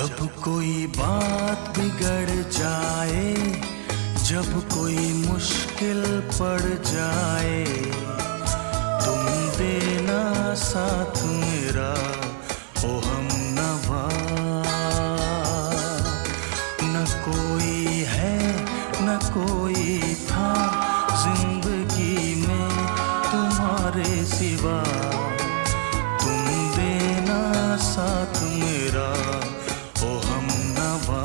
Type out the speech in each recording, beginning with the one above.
जब कोई बात बिगड़ जाए, जब कोई मुश्किल पड़ जाए, तुम देना साथ मेरा ओ हमनवा। न कोई है न कोई था जिंदगी में तुम्हारे सिवा, तुम देना साथ मेरा ओ हमनवा।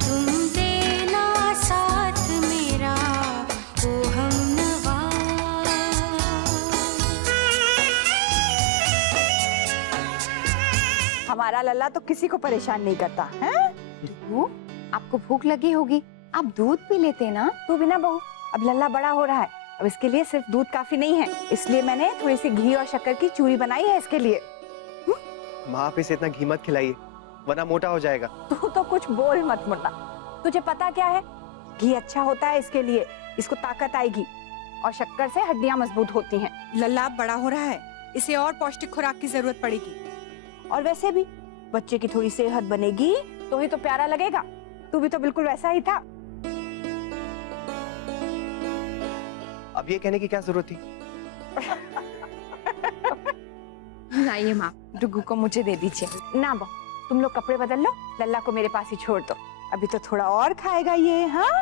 तुम देना साथ मेरा ओ हमनवा। हमारा लल्ला तो किसी को परेशान नहीं करता है। वो आपको भूख लगी होगी, आप दूध पी लेते ना। तू भी ना बहू, अब लल्ला बड़ा हो रहा है, अब इसके लिए सिर्फ दूध काफी नहीं है, इसलिए मैंने थोड़ी सी घी और शक्कर की चूरी बनाई है इसके लिए। माँ आप इसे इतना घी मत खिलाइए वरना मोटा हो जाएगा। तू तो कुछ बोल मत मुन्ना, तुझे पता क्या है, घी अच्छा होता है इसके लिए, इसको ताकत आएगी और शक्कर से हड्डियां मजबूत होती हैं। लल्ला अब बड़ा हो रहा है, इसे और पौष्टिक खुराक की जरूरत पड़ेगी। और वैसे भी बच्चे की थोड़ी सेहत बनेगी तो ही तो प्यारा लगेगा। तू भी तो बिल्कुल वैसा ही था। अब ये कहने की क्या जरूरत थी? लाइए माँ, डुगू को मुझे दे दीजिए। ना बहू, तुम लोग कपड़े बदल लो, लल्ला को मेरे पास ही छोड़ दो, अभी तो थोड़ा और खाएगा ये। हाँ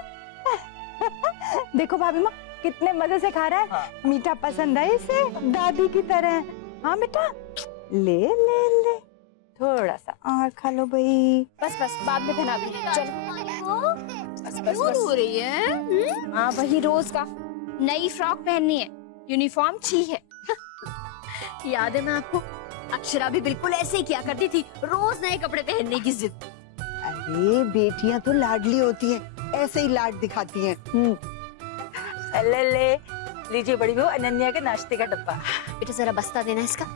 देखो भाभी माँ कितने मजे से खा रहा है। हाँ। मीठा पसंद है इसे, दादी की तरह। हाँ बेटा, ले ले ले, थोड़ा सा और खा लो भाई। बस बस, बाद में बना भी। चलो बस बस क्यों रो रही है? हाँ वही रोज का, नई फ्रॉक पहननी है, यूनिफॉर्म चाहिए। याद है मैं आपको, अक्षरा भी बिल्कुल ऐसे ही किया करती थी, रोज नए कपड़े पहनने की जिद। अरे बेटियां तो लाडली होती हैं, ऐसे ही लाड दिखाती हैं। ले ले लीजिए बड़ी बहू, अनन्या के नाश्ते का डब्बा। बेटा जरा बस्ता देना इसका।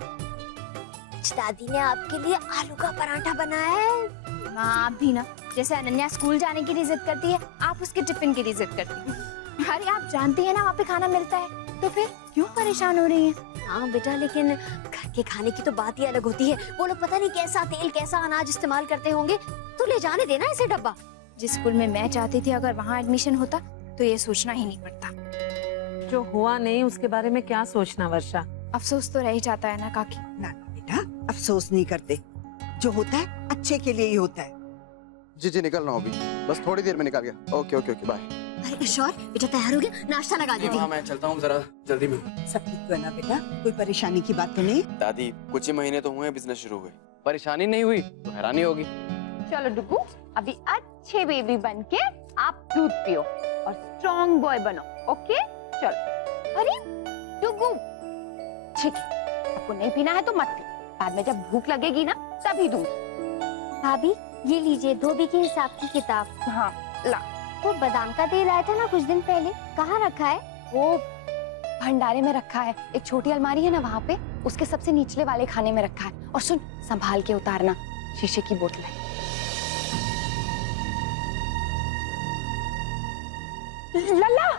दादी ने आपके लिए आलू का पराठा बनाया है। माँ आप भी ना, जैसे अनन्या स्कूल जाने की भी जिद करती है, आप उसके टिफिन की भी जिद करती है। अरे आप जानती है ना वहाँ पे खाना मिलता है, तो फिर क्यों परेशान हो रही हैं? हाँ बेटा, लेकिन घर के खाने की तो बात ही अलग होती है। वो लोग पता नहीं कैसा तेल कैसा अनाज इस्तेमाल करते होंगे। तो ले जाने देना इसे डब्बा। जिस स्कूल में मैं चाहती थी अगर वहाँ एडमिशन होता तो ये सोचना ही नहीं पड़ता। जो हुआ नहीं उसके बारे में क्या सोचना वर्षा। अफसोस तो रह ही जाता है ना काकी। ना बेटा, अफसोस नहीं करते, जो होता है अच्छे के लिए ही होता है। जी जी निकल रहा हूँ अभी, बस थोड़ी देर में निकल गया। Okay okay okay bye. अरे ईश्वर, बेटा तैयार हो गया? नाश्ता लगा देती हूँ। मैं चलता हूँ जरा जल्दी में। सब ठीक है ना बेटा, कोई परेशानी की बात तो नहीं? दादी कुछ ही महीने तो हुए बिजनेस शुरू हुए, परेशानी नहीं हुई तो हैरानी होगी। चलो डुगू, अभी अच्छे बेबी बन के आप दूध पियो और स्ट्रॉन्ग बॉय बनो। ओके चलो। अरे डुगू, ठीक है, आपको नहीं पीना है तो मत पी, बाद में जब भूख लगेगी ना तभी दूंगी। भाभी ये लीजिए धोबी के हिसाब की किताब। हाँ ला। वो बादाम का तेल आया था ना कुछ दिन पहले, कहाँ रखा है? वो भंडारे में रखा है, एक छोटी अलमारी है ना वहाँ पे, उसके सबसे निचले वाले खाने में रखा है। और सुन, संभाल के उतारना, शीशे की बोतल है। लल्ला,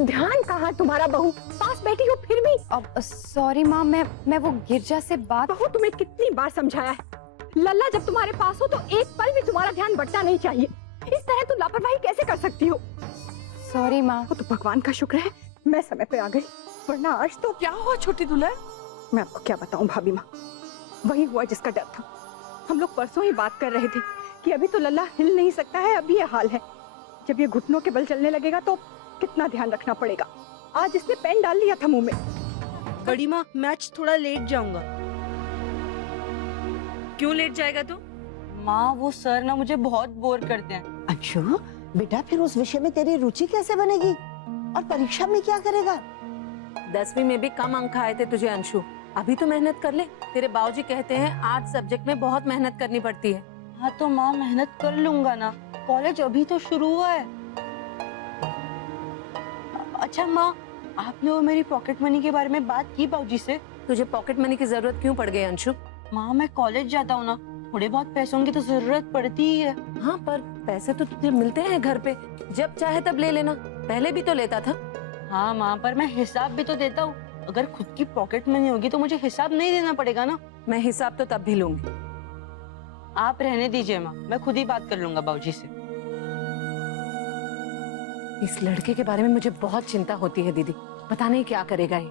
ध्यान कहाँ तुम्हारा बहू, पास बैठी हो फिर भी। अब सॉरी माँ, मैं वो गिरजा से बात। बहू तुम्हें कितनी बार समझाया है, लल्ला जब तुम्हारे पास हो तो एक पल भी तुम्हारा ध्यान भटकना नहीं चाहिए। इस तरह तुम लापरवाही कैसे कर सकती हो? सॉरी माँ। वो तो भगवान का शुक्र है मैं समय पे आ गई, वरना आज तो। क्या हुआ छोटी दुल्हन? मैं आपको क्या बताऊं भाभी माँ, वही हुआ जिसका डर था। हम लोग परसों ही बात कर रहे थे कि अभी तो लल्ला हिल नहीं सकता है, अभी ये हाल है, जब ये घुटनों के बल चलने लगेगा तो कितना ध्यान रखना पड़ेगा। आज इसने पेन डाल लिया था मुंह में। बड़ी माँ, मैं आज थोड़ा लेट जाऊंगा। क्यों लेट जाएगा तू? माँ वो सर ना मुझे बहुत बोर करते हैं। अच्छा बेटा, फिर उस विषय में तेरी रुचि कैसे बनेगी और परीक्षा में क्या करेगा? 10वीं में भी कम अंक आए थे तुझे अंशु, अभी तो मेहनत कर ले। तेरे बाबूजी कहते हैं आर्ट्स सब्जेक्ट में बहुत मेहनत करनी पड़ती है। हाँ तो माँ मेहनत कर लूंगा ना, कॉलेज अभी तो शुरू हुआ है। अच्छा माँ, आपने वो मेरी पॉकेट मनी के बारे में बात की बाबूजी से? तुझे पॉकेट मनी की जरूरत क्यों पड़ गई अंशु? माँ मैं कॉलेज जाता हूँ ना, थोड़े बहुत पैसों की तो जरूरत पड़ती ही है। हाँ पर पैसे तो तुझे मिलते हैं घर पे, जब चाहे तब ले लेना, पहले भी तो लेता था। हाँ माँ, पर मैं हिसाब भी तो देता हूँ। अगर खुद की पॉकेट मनी होगी तो मुझे हिसाब नहीं देना पड़ेगा ना। मैं हिसाब तो तब भी लूंगी। आप रहने दीजिए माँ, मैं खुद ही बात कर लूंगा बाबूजी से। इस लड़के के बारे में मुझे बहुत चिंता होती है दीदी, पता नहीं क्या करेगा ये।